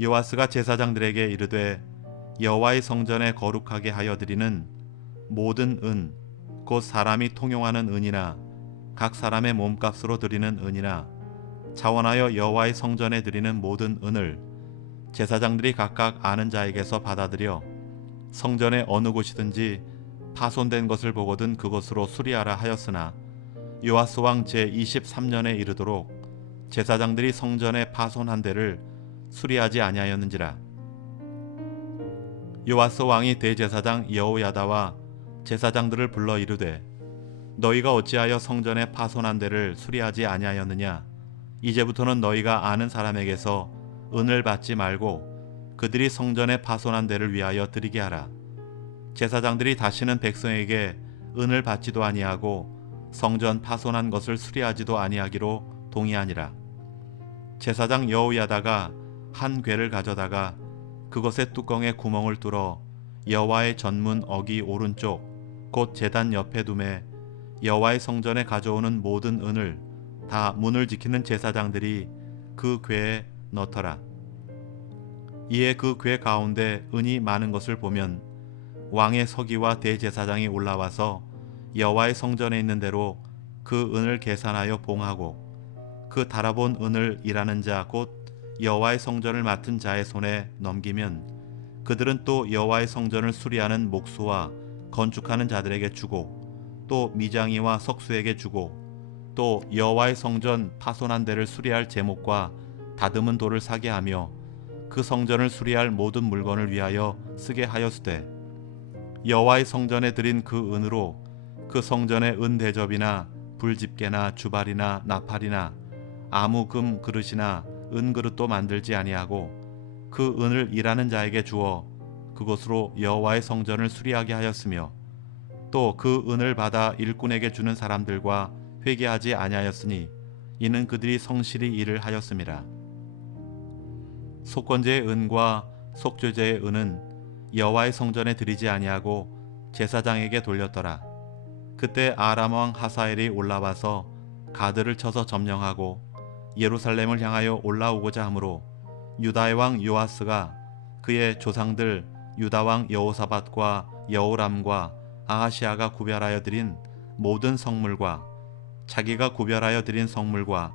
요아스가 제사장들에게 이르되 여호와의 성전에 거룩하게 하여 드리는 모든 은 곧 사람이 통용하는 은이나 각 사람의 몸값으로 드리는 은이나 자원하여 여호와의 성전에 드리는 모든 은을 제사장들이 각각 아는 자에게서 받아들여 성전의 어느 곳이든지 파손된 것을 보거든 그것으로 수리하라 하였으나 요아스 왕 제 23년에 이르도록 제사장들이 성전의 파손한 데를 수리하지 아니하였는지라. 요아스 왕이 대제사장 여호야다와 제사장들을 불러 이르되 너희가 어찌하여 성전의 파손한 데를 수리하지 아니하였느냐? 이제부터는 너희가 아는 사람에게서 은을 받지 말고 그들이 성전의 파손한 데를 위하여 드리게 하라. 제사장들이 다시는 백성에게 은을 받지도 아니하고 성전 파손한 것을 수리하지도 아니하기로 동의하니라. 제사장 여호야다가 한 괴를 가져다가 그것의 뚜껑에 구멍을 뚫어 여호와의 전문 어기 오른쪽 곧 제단 옆에 둠에 여호와의 성전에 가져오는 모든 은을 다 문을 지키는 제사장들이 그 궤에 넣더라. 이에 그 궤 가운데 은이 많은 것을 보면 왕의 서기와 대제사장이 올라와서 여호와의 성전에 있는 대로 그 은을 계산하여 봉하고 그 달아본 은을 일하는 자 곧 여호와의 성전을 맡은 자의 손에 넘기면 그들은 또 여호와의 성전을 수리하는 목수와 건축하는 자들에게 주고 또 미장이와 석수에게 주고 또 여호와의 성전 파손한 데를 수리할 제목과 다듬은 돌을 사게 하며 그 성전을 수리할 모든 물건을 위하여 쓰게 하였으되 여호와의 성전에 드린 그 은으로 그 성전의 은 대접이나 불집게나 주발이나 나팔이나 아무 금 그릇이나 은 그릇도 만들지 아니하고 그 은을 일하는 자에게 주어 그것으로 여호와의 성전을 수리하게 하였으며 또 그 은을 받아 일꾼에게 주는 사람들과 회개하지 아니하였으니 이는 그들이 성실히 일을 하였음이라 속건제의 은과 속죄제의 은은 여호와의 성전에 드리지 아니하고 제사장에게 돌렸더라. 그때 아람 왕 하사엘이 올라와서 가드를 쳐서 점령하고 예루살렘을 향하여 올라오고자 하므로 유다의 왕 요아스가 그의 조상들 유다 왕 여호사밧과 여호람과 아하시아가 구별하여 드린 모든 성물과 자기가 구별하여 드린 성물과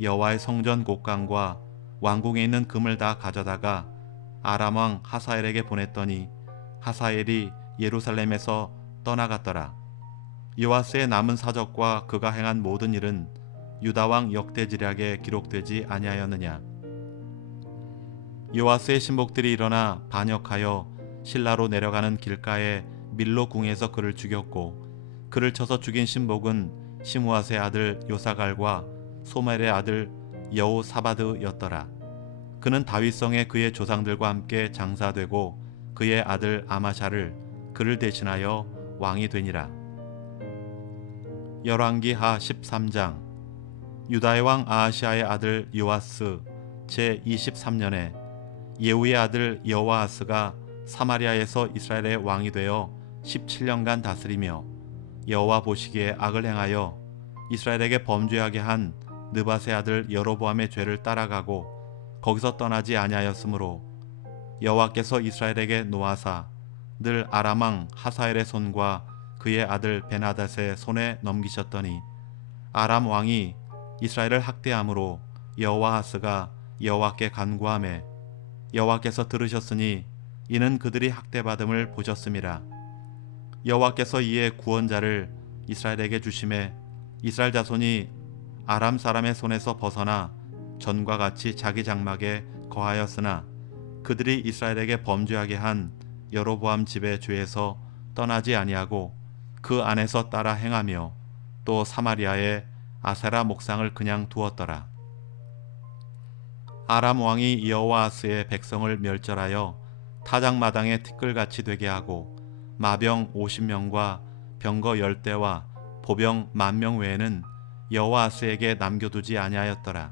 여호와의 성전 곡간과 왕궁에 있는 금을 다 가져다가 아람 왕 하사엘에게 보냈더니 하사엘이 예루살렘에서 떠나갔더라. 요아스의 남은 사적과 그가 행한 모든 일은 유다 왕 역대지략에 기록되지 아니하였느냐. 요아스의 신복들이 일어나 반역하여 신라로 내려가는 길가에 밀로 궁에서 그를 죽였고 그를 쳐서 죽인 신복은 시무아스의 아들 요사갈과 소멜의 아들 여호사바드였더라. 그는 다윗성에 그의 조상들과 함께 장사되고 그의 아들 아마샤를 그를 대신하여 왕이 되니라. 열왕기하 13장 유다의 왕 아하시아의 아들 요아스 제 23년에 예후의 아들 여호아스가 사마리아에서 이스라엘의 왕이 되어 17년간 다스리며 여호와 보시기에 악을 행하여 이스라엘에게 범죄하게 한 느밧의 아들 여로보암의 죄를 따라가고 거기서 떠나지 아니하였으므로 여호와께서 이스라엘에게 노하사 늘 아람왕 하사엘의 손과 그의 아들 베나닷의 손에 넘기셨더니 아람 왕이 이스라엘을 학대함으로 여호와하스가 여호와께 간구함에 여호와께서 들으셨으니 이는 그들이 학대받음을 보셨음이라 여호와께서 이에 구원자를 이스라엘에게 주심에 이스라엘 자손이 아람 사람의 손에서 벗어나 전과 같이 자기 장막에 거하였으나 그들이 이스라엘에게 범죄하게 한 여로보암 집의 죄에서 떠나지 아니하고 그 안에서 따라 행하며 또 사마리아에 아세라 목상을 그냥 두었더라. 아람 왕이 여호아스의 백성을 멸절하여 타작마당에 티끌같이 되게 하고 마병 50명과 병거 10대와 보병 만명 외에는 여호아스에게 남겨두지 아니하였더라.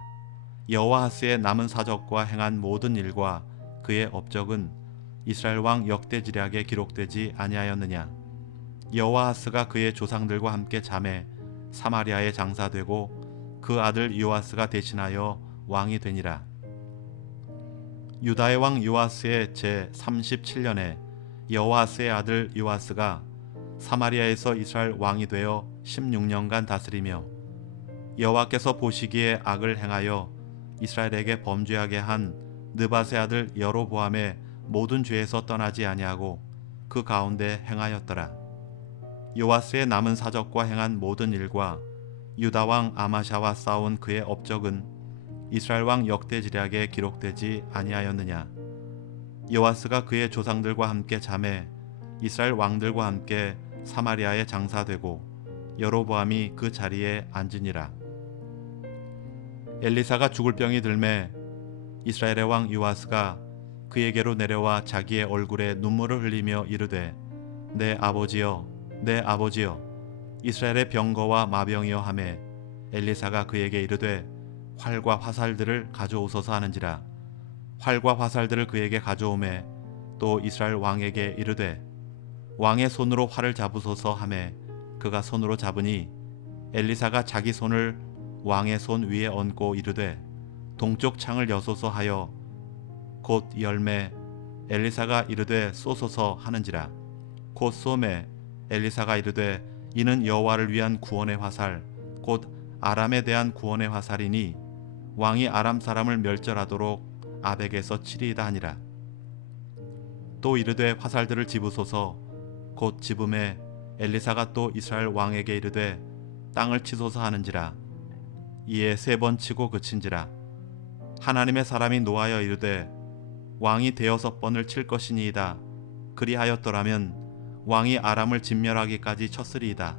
여호아스의 남은 사적과 행한 모든 일과 그의 업적은 이스라엘 왕 역대지략에 기록되지 아니하였느냐. 여호아스가 그의 조상들과 함께 잠에 사마리아에 장사되고 그 아들 요아스가 대신하여 왕이 되니라. 유다의 왕 요아스의 제 37년에 여호아스의 아들 요아스가 사마리아에서 이스라엘 왕이 되어 16년간 다스리며 여호와께서 보시기에 악을 행하여 이스라엘에게 범죄하게 한 느바세 아들 여로보암의 모든 죄에서 떠나지 아니하고 그 가운데 행하였더라. 요아스의 남은 사적과 행한 모든 일과 유다 왕 아마샤와 싸운 그의 업적은 이스라엘 왕 역대지략에 기록되지 아니하였느냐. 요아스가 그의 조상들과 함께 잠에 이스라엘 왕들과 함께 사마리아에 장사되고 여로보암이 그 자리에 앉으니라. 엘리사가 죽을 병이 들매 이스라엘의 왕 요아스가 그에게로 내려와 자기의 얼굴에 눈물을 흘리며 이르되 내 아버지여 내 아버지여 이스라엘의 병거와 마병이여 하매 엘리사가 그에게 이르되 활과 화살들을 가져오소서 하는지라. 활과 화살들을 그에게 가져오매 또 이스라엘 왕에게 이르되 왕의 손으로 활을 잡으소서 하매 그가 손으로 잡으니 엘리사가 자기 손을 왕의 손 위에 얹고 이르되 동쪽 창을 여소서 하여 곧 열매 엘리사가 이르되 쏘소서 하는지라. 곧 쏘매 엘리사가 이르되 이는 여호와를 위한 구원의 화살 곧 아람에 대한 구원의 화살이니 왕이 아람 사람을 멸절하도록 아벡에서 치리이다 하니라. 또 이르되 화살들을 집으소서. 곧 집음에 엘리사가 또 이스라엘 왕에게 이르되 땅을 치소서 하는지라. 이에 세 번 치고 그친지라. 하나님의 사람이 노하여 이르되 왕이 대여섯 번을 칠 것이니이다. 그리하였더라면 왕이 아람을 진멸하기까지 쳤으리이다.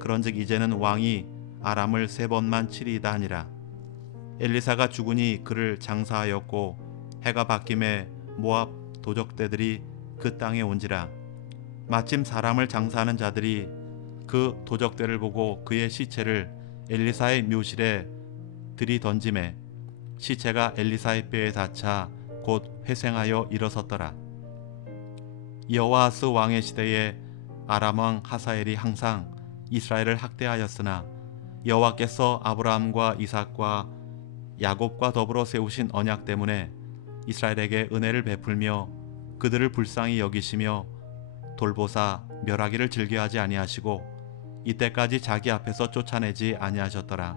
그런즉 이제는 왕이 아람을 세 번만 치리이다 하니라. 엘리사가 죽으니 그를 장사하였고 해가 바뀜에 모압 도적대들이 그 땅에 온지라. 마침 사람을 장사하는 자들이 그 도적대를 보고 그의 시체를 엘리사의 묘실에 들이던짐에 시체가 엘리사의 뼈에 닿자 곧 회생하여 일어섰더라. 여호아스 왕의 시대에 아람 왕 하사엘이 항상 이스라엘을 학대하였으나 여호와께서 아브라함과 이삭과 야곱과 더불어 세우신 언약 때문에 이스라엘에게 은혜를 베풀며 그들을 불쌍히 여기시며 돌보사 멸하기를 즐겨하지 아니하시고 이때까지 자기 앞에서 쫓아내지 아니하셨더라.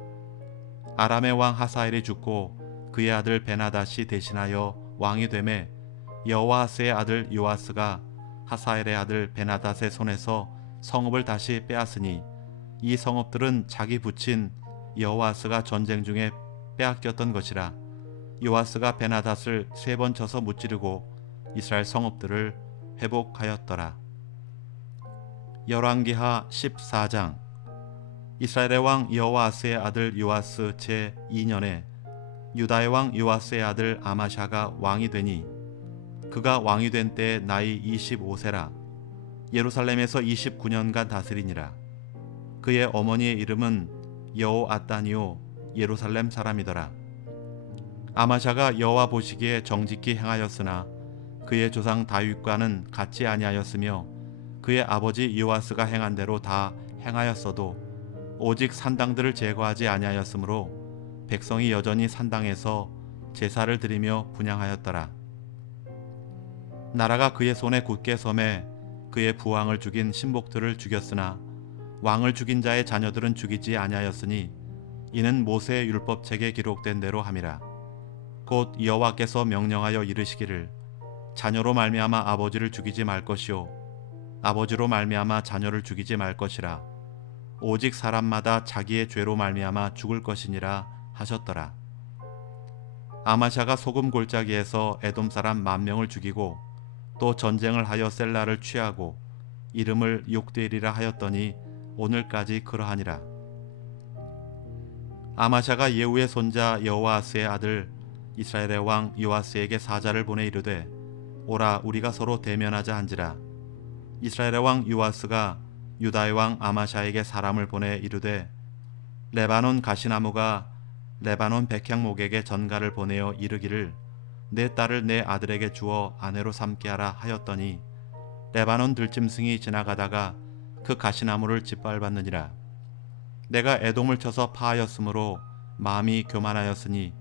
아람의 왕 하사엘이 죽고 그의 아들 베나다시 대신하여 왕이 되매 여호아스의 아들 요아스가 하사엘의 아들 베나닷의 손에서 성읍을 다시 빼앗으니 이 성읍들은 자기 부친 여호아스가 전쟁 중에 빼앗겼던 것이라 요아스가 베나닷을 세 번 쳐서 무찌르고 이스라엘 성읍들을 회복하였더라. 열왕기하 14장 이스라엘의 왕 여호아스의 아들 요아스 제 2년에 유다의 왕 요아스의 아들 아마샤가 왕이 되니 그가 왕이 된때 나이 25세라. 예루살렘에서 29년간 다스리니라. 그의 어머니의 이름은 여호아따니오 예루살렘 사람이더라. 아마샤가 여호와 보시기에 정직히 행하였으나 그의 조상 다윗과는 같이 아니하였으며 그의 아버지 요아스가 행한 대로 다 행하였어도 오직 산당들을 제거하지 아니하였으므로 백성이 여전히 산당에서 제사를 드리며 분양하였더라. 나라가 그의 손에 굳게 섬에 그의 부왕을 죽인 신복들을 죽였으나 왕을 죽인 자의 자녀들은 죽이지 아니하였으니 이는 모세의 율법책에 기록된 대로 함이라. 곧 여호와께서 명령하여 이르시기를 자녀로 말미암아 아버지를 죽이지 말 것이요 아버지로 말미암아 자녀를 죽이지 말 것이라. 오직 사람마다 자기의 죄로 말미암아 죽을 것이니라 하셨더라. 아마샤가 소금 골짜기에서 에돔 사람 만 명을 죽이고 또 전쟁을 하여 셀라를 취하고 이름을 욕되리라 하였더니 오늘까지 그러하니라. 아마샤가 예후의 손자 여호아스의 아들 이스라엘의 왕 요아스에게 사자를 보내 이르되 오라 우리가 서로 대면하자 한지라 이스라엘의 왕 요아스가 유다의 왕 아마샤에게 사람을 보내 이르되 레바논 가시나무가 레바논 백향목에게 전가를 보내어 이르기를 내 딸을 내 아들에게 주어 아내로 삼게 하라 하였더니 레바논 들짐승이 지나가다가 그 가시나무를 짓밟았느니라. 내가 애동을 쳐서 파하였으므로 마음이 교만하였으니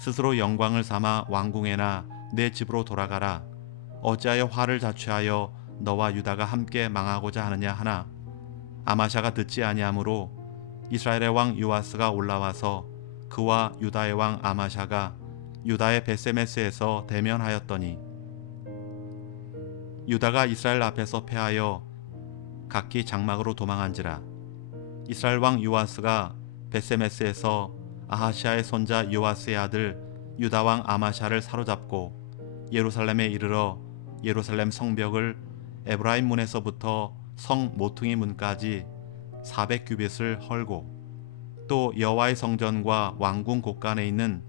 스스로 영광을 삼아 왕궁에나 내 집으로 돌아가라. 어찌하여 화를 자취하여 너와 유다가 함께 망하고자 하느냐 하나 아마샤가 듣지 아니하므로 이스라엘의 왕 요아스가 올라와서 그와 유다의 왕 아마샤가 유다의 베세메스에서 대면하였더니 유다가 이스라엘 앞에서 패하여 각기 장막으로 도망한지라. 이스라엘 왕 요아스가 베세메스에서 아하시아의 손자 요아스의 아들 유다 왕 아마샤를 사로잡고 예루살렘에 이르러 예루살렘 성벽을 에브라임 문에서부터 성 모퉁이 문까지 400규빗을 헐고 또 여호와의 성전과 왕궁 곳간에 있는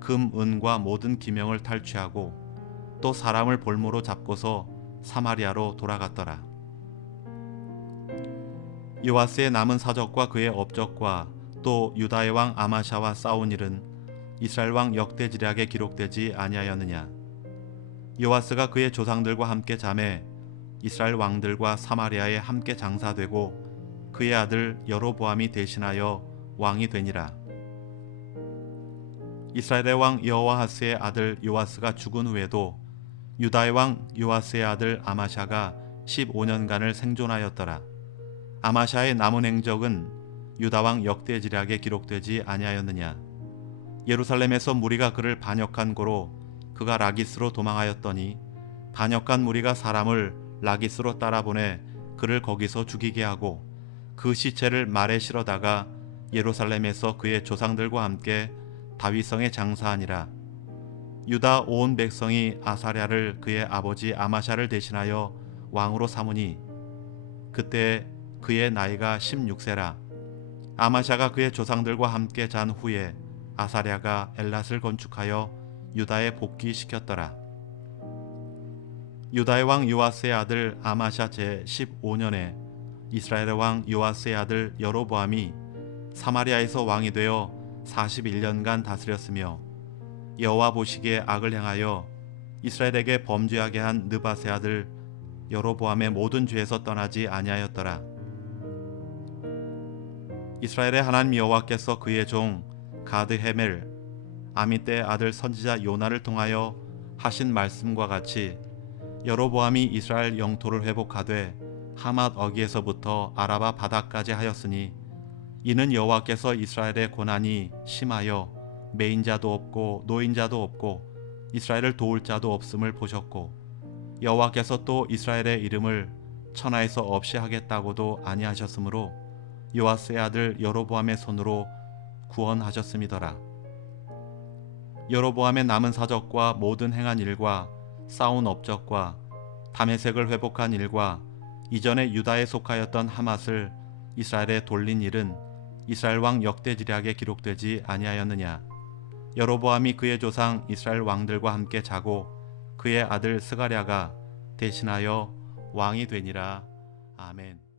금, 은과 모든 기명을 탈취하고 또 사람을 볼모로 잡고서 사마리아로 돌아갔더라. 요아스의 남은 사적과 그의 업적과 또 유다의 왕 아마샤와 싸운 일은 이스라엘 왕 역대지략에 기록되지 아니하였느냐. 요아스가 그의 조상들과 함께 잠에 이스라엘 왕들과 사마리아에 함께 장사되고 그의 아들 여로보암이 대신하여 왕이 되니라. 이스라엘의 왕 여호와하스의 아들 요아스가 죽은 후에도 유다의 왕 요아스의 아들 아마샤가 15년간을 생존하였더라. 아마샤의 남은 행적은 유다 왕 역대지략에 기록되지 아니하였느냐. 예루살렘에서 무리가 그를 반역한 고로 그가 라기스로 도망하였더니 반역한 무리가 사람을 라기스로 따라보내 그를 거기서 죽이게 하고 그 시체를 말에 실어다가 예루살렘에서 그의 조상들과 함께 다윗성에 장사하니라. 유다 온 백성이 아사랴를 그의 아버지 아마샤를 대신하여 왕으로 삼으니 그때 그의 나이가 16세라. 아마샤가 그의 조상들과 함께 잔 후에 아사랴가 엘랏을 건축하여 유다에 복귀시켰더라. 유다의 왕 요아스의 아들 아마샤 제 15년에 이스라엘의 왕 요아스의 아들 여로보암이 사마리아에서 왕이 되어 41년간 다스렸으며 여호와 보시기에 악을 행하여 이스라엘에게 범죄하게 한 느바세 아들 여로보암의 모든 죄에서 떠나지 아니하였더라. 이스라엘의 하나님 여호와께서 그의 종 가드 헤멜 아미떼 아들 선지자 요나를 통하여 하신 말씀과 같이 여로보암이 이스라엘 영토를 회복하되 하맛 어기에서부터 아라바 바다까지 하였으니 이는 여호와께서 이스라엘의 고난이 심하여 매인자도 없고 노인자도 없고 이스라엘을 도울 자도 없음을 보셨고 여호와께서 또 이스라엘의 이름을 천하에서 없이 하겠다고도 아니하셨으므로 요아스의 아들 여로보암의 손으로 구원하셨음이더라. 여로보암의 남은 사적과 모든 행한 일과 싸운 업적과 다메색을 회복한 일과 이전에 유다에 속하였던 하맛을 이스라엘에 돌린 일은 이스라엘 왕 역대지략에 기록되지 아니하였느냐 여로보암이 그의 조상 이스라엘 왕들과 함께 자고 그의 아들 스가랴가 대신하여 왕이 되니라 아멘.